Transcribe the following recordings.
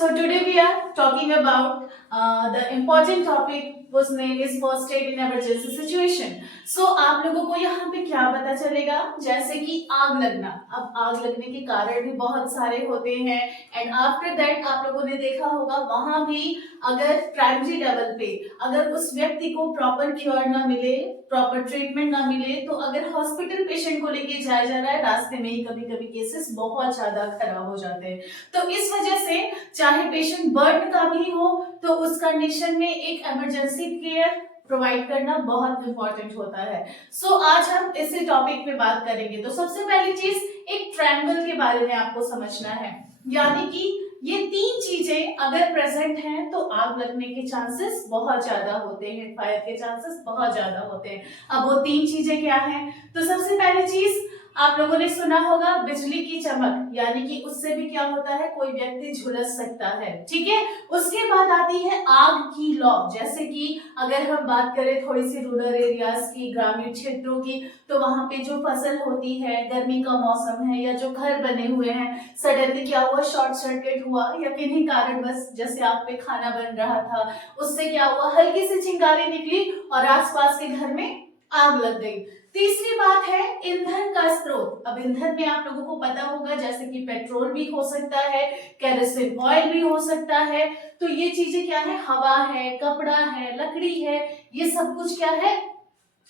So today we are talking about the important topic whose name is first aid in emergency situation. So आप लोगों को यहाँ पे क्या पता चलेगा, जैसे कि आग लगना. अब आग लगने के कारण भी बहुत सारे होते हैं एंड आफ्टर दैट आप लोगों ने देखा होगा वहां भी अगर प्राइमरी लेवल पे अगर उस व्यक्ति को प्रॉपर क्योर ना मिले, प्रॉपर ट्रीटमेंट ना मिले, तो अगर हॉस्पिटल पेशेंट को लेके जाया जा रहा है, रास्ते में ही कभी कभी केसेस बहुत ज्यादा खराब हो जाते हैं. तो इस वजह से चाहे पेशेंट बर्न का भी हो तो उस कंडीशन में एक इमरजेंसी केयर प्रोवाइड करना बहुत इंपॉर्टेंट होता है. सो आज हम इसी टॉपिक पे बात करेंगे. तो सबसे पहली चीज एक ट्रायंगल के बारे में आपको समझना है, यानी कि ये तीन चीजें अगर प्रेजेंट हैं तो आग लगने के चांसेस बहुत ज्यादा होते हैं, फायर के चांसेस बहुत ज्यादा होते हैं. अब वो तीन चीजें क्या हैं? तो सबसे पहली चीज आप लोगों ने सुना होगा बिजली की चमक, यानी कि उससे भी क्या होता है, कोई व्यक्ति झुलस सकता है. ठीक है. उसके बाद आती है आग की लौ, जैसे कि अगर हम बात करें थोड़ी सी रूरल एरियाज की, ग्रामीण क्षेत्रों की, तो वहां पे जो फसल होती है, गर्मी का मौसम है या जो घर बने हुए हैं, सडनली क्या हुआ, शॉर्ट सर्किट हुआ या किन्हीं कारण बस जैसे आप पे खाना बन रहा था, उससे क्या हुआ, हल्की सी चिंगारी निकली और आसपास के घर में आग लग गई. तीसरी बात है ईंधन का स्रोत. अब ईंधन में आप लोगों को पता होगा जैसे कि पेट्रोल भी हो सकता है, केरोसिन ऑयल भी हो सकता है. तो ये चीजें क्या है, हवा है, कपड़ा है, लकड़ी है, ये सब कुछ क्या है,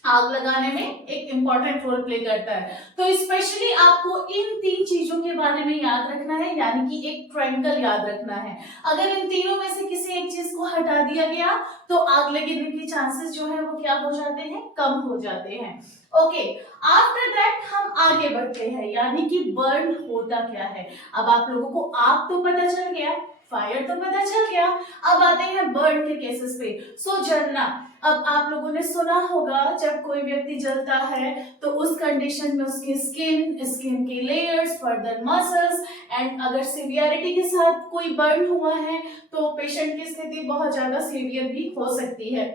आग लगाने में एक इंपॉर्टेंट रोल प्ले करता है. तो स्पेशली आपको इन तीन चीजों के बारे में याद रखना है, यानी कि एक ट्रायंगल याद रखना है. अगर इन तीनों में से किसी एक चीज को हटा दिया गया तो आग लगने के चांसेस जो है वो क्या हो जाते हैं, कम हो जाते हैं. ओके. आफ्टर दैट हम आगे बढ़ते हैं, यानी कि बर्न होता क्या है. अब आप लोगों को आग तो पता चल गया, फायर तो पता चल गया, अब आते हैं बर्न के केसेस पे. सो जलना. अब आप लोगों ने सुना होगा जब कोई व्यक्ति जलता है तो उस कंडीशन में उसकी स्किन की लेयर्स, फर्दर मसल्स एंड अगर सीवियरिटी के साथ कोई बर्न हुआ है तो पेशेंट की स्थिति बहुत ज्यादा सीवियर भी हो सकती है.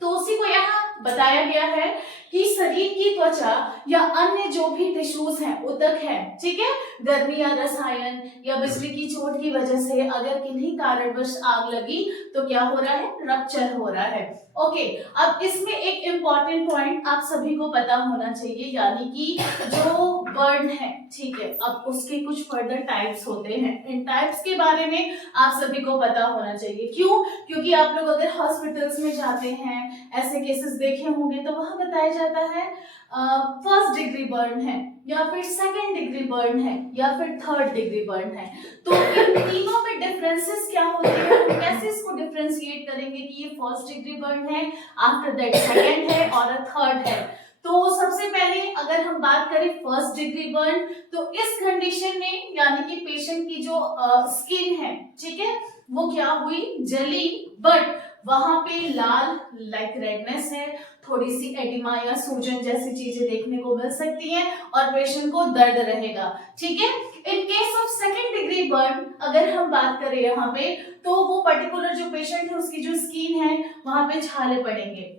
तो उसी को यहाँ बताया गया है कि शरीर की त्वचा या अन्य जो भी टिश्यूज हैं, ऊतक हैं, ठीक है, गर्मी या रसायन या बिजली की चोट की वजह से अगर किन्हीं कारणवश आग लगी तो क्या हो रहा है, रप्चर हो रहा है. ओके. अब इसमें एक इंपॉर्टेंट पॉइंट आप सभी को पता होना चाहिए, यानी कि जो बर्न है, ठीक है, अब उसके कुछ फर्दर टाइप्स होते हैं. इन टाइप्स के बारे में आप सभी को पता होना चाहिए. क्यों? क्योंकि आप लोग अगर हॉस्पिटल्स में जाते हैं, ऐसे केसेस देखे होंगे तो वहां बताया जाता है फर्स्ट डिग्री बर्न है या फिर सेकेंड डिग्री बर्न है या फिर थर्ड डिग्री बर्न है. तो इन तीनों में डिफरेंसेस क्या होते हैं, हम कैसे इसको डिफरेंशिएट करेंगे कि ये फर्स्ट डिग्री बर्न है, आफ्टर दैट सेकेंड है और थर्ड है. तो सबसे पहले अगर हम बात करें फर्स्ट डिग्री बर्न, तो इस कंडीशन में यानी कि पेशेंट की जो स्किन है, ठीक है, वो क्या हुई, जली, बट वहां पे लाल लाइक रेडनेस है, थोड़ी सी एडिमा या सूजन जैसी चीजें देखने को मिल सकती हैं और पेशेंट को दर्द रहेगा. ठीक है. In case of second degree burn अगर हम बात करें यहाँ पे, तो वो पर्टिकुलर जो पेशेंट है उसकी जो स्किन है वहां पे छाले पड़ेंगे.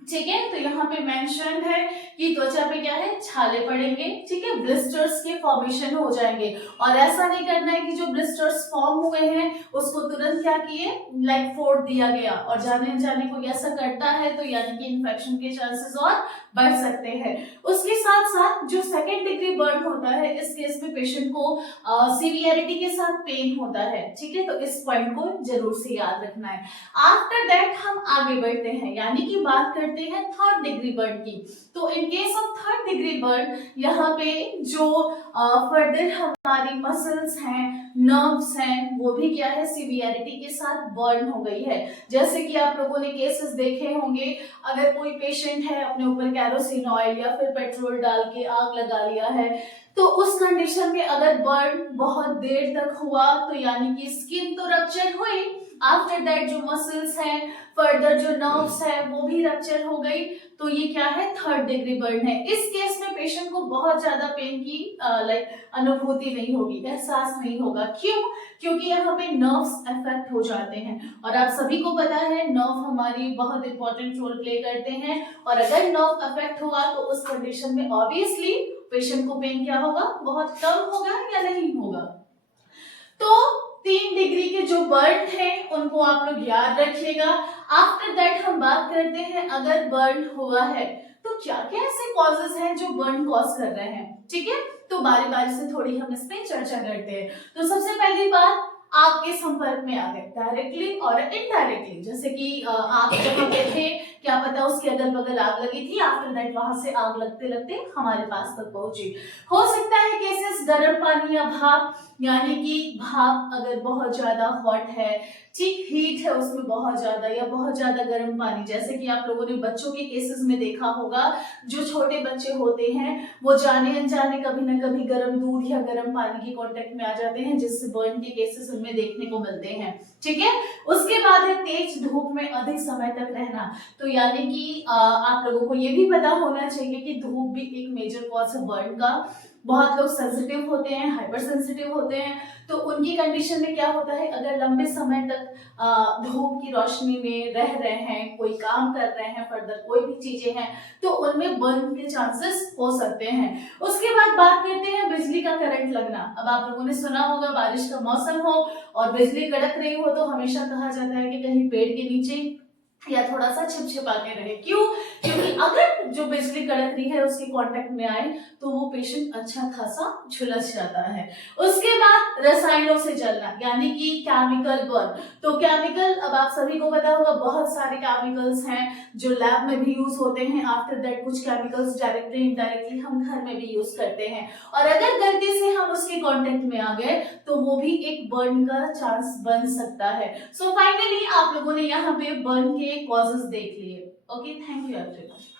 ठीक है. तो यहाँ पे मेंशन है कि त्वचा पे क्या है, छाले पड़ेंगे. ठीक है. ब्लिस्टर्स के फॉर्मेशन हो जाएंगे और ऐसा नहीं करना है कि जो ब्लिस्टर्स फॉर्म हुए हैं उसको तुरंत क्या किए, लाइक फोड़ दिया गया, और जाने जाने को ऐसा करता है तो यानी कि इन्फेक्शन के चांसेस और बढ़ सकते हैं. उसके साथ साथ जो सेकेंड डिग्री बर्न होता है, इस केस में पेशेंट को सीवियरिटी के साथ पेन होता है. ठीक है. तो इस पॉइंट को जरूर से याद रखना है. आफ्टर दैट हम आगे बढ़ते हैं, यानी कि बात करते हैं थर्ड डिग्री बर्न की. तो in case of third degree burn यहाँ पे जो फर्दर हमारी मसल्स हैं, नर्व्स हैं, वो भी क्या है, सीवियरिटी के साथ बर्न हो गई है. जैसे कि आप लोगों ने केसेस देखे होंगे, अगर कोई पेशेंट है अपने ऊपर केरोसिन ऑयल या फिर पेट्रोल डाल के आग लगा लिया है, तो उस कंडीशन में अगर बर्न बहुत देर तक हुआ तो यानी कि स्किन तो रप्चर हुई, आफ्टर दैट जो मसल्स हैं, फर्दर जो नर्व्स है वो भी रप्चर हो गई. तो ये क्या है, थर्ड डिग्री बर्न है. इस केस में पेशेंट को बहुत ज्यादा पेन की लाइक अनुभूति नहीं होगी, एहसास नहीं होगा. क्यों? क्योंकि यहाँ पे नर्व्स अफेक्ट हो जाते हैं और आप सभी को पता है नर्व हमारी बहुत इंपॉर्टेंट रोल प्ले करते हैं, और अगर नर्व अफेक्ट हुआ तो उस कंडीशन में ऑब्वियसली पेशेंट को पेन क्या होगा, बहुत कम होगा या नहीं होगा. तो 3 डिग्री के जो बर्न है उनको आप लोग याद रखिएगा। आफ्टर दैट हम बात करते हैं अगर बर्न हुआ है तो क्या क्या ऐसे कॉजेस हैं जो बर्न कॉज कर रहे हैं, ठीक है। तो बारी बारी से थोड़ी हम इस पे चर्चा करते हैं। तो सबसे पहली बात, आग के संपर्क में आ गए डायरेक्टली और इनडायरेक्टली, जैसे कि आप जहाँ पे थे क्या पता उसके अगल बगल आग लगी थी, आफ्टर दैट वहां से आग लगते लगते हमारे पास तक पहुंची। हो सकता है केसेस गर्म पानी या भाप, यानी कि भाप अगर बहुत ज्यादा हॉट है, ठीक हीट है उसमें बहुत ज्यादा, या बहुत ज्यादा गर्म पानी, जैसे कि आप लोगों ने बच्चों के केसेस में देखा होगा, जो छोटे बच्चे होते हैं वो जाने अनजाने कभी ना कभी गर्म दूध या गर्म पानी के कांटेक्ट में आ जाते हैं, जिससे बर्न के केसेस उनमें देखने को मिलते हैं, ठीक है। उसके बाद है तेज धूप में अधिक समय तक रहना। तो यानी कि आप लोगों को ये भी पता होना चाहिए कि धूप भी एक मेजर कॉज है बर्न का। बहुत लोग सेंसिटिव होते हैं, हाइपर सेंसिटिव होते हैं, तो उनकी कंडीशन में क्या होता है, अगर लंबे समय तक धूप की रोशनी में रह रहे हैं, कोई काम कर रहे हैं, फर्दर कोई भी चीजें हैं, तो उनमें बर्न के चांसेस हो सकते हैं। उसके बाद बात करते हैं बिजली का करंट लगना। अब आप लोगों ने सुना होगा बारिश का मौसम हो और बिजली कड़क रही हो तो हमेशा कहा जाता है कि कहीं पेड़ के नीचे या थोड़ा सा छिपछिपा के रहे। क्यों? क्योंकि अगर जो बिजली कड़क रही है उसके कांटेक्ट में आए तो वो पेशेंट अच्छा खासा झुलस जाता है। उसके बाद रसायनों से जलना, यानी कि केमिकल बर्न। तो केमिकल, अब आप सभी को पता होगा बहुत सारे केमिकल्स हैं जो लैब में भी यूज होते हैं। आफ्टर दैट कुछ केमिकल्स डायरेक्टली इनडायरेक्टली हम घर में भी यूज करते हैं, और अगर गलती से हम उसके कांटेक्ट में आ गए तो वो भी एक बर्न का चांस बन सकता है। सो फाइनली आप लोगों ने यहाँ पे बर्न के कॉजेस देख लिए। Okay, thank you everyone.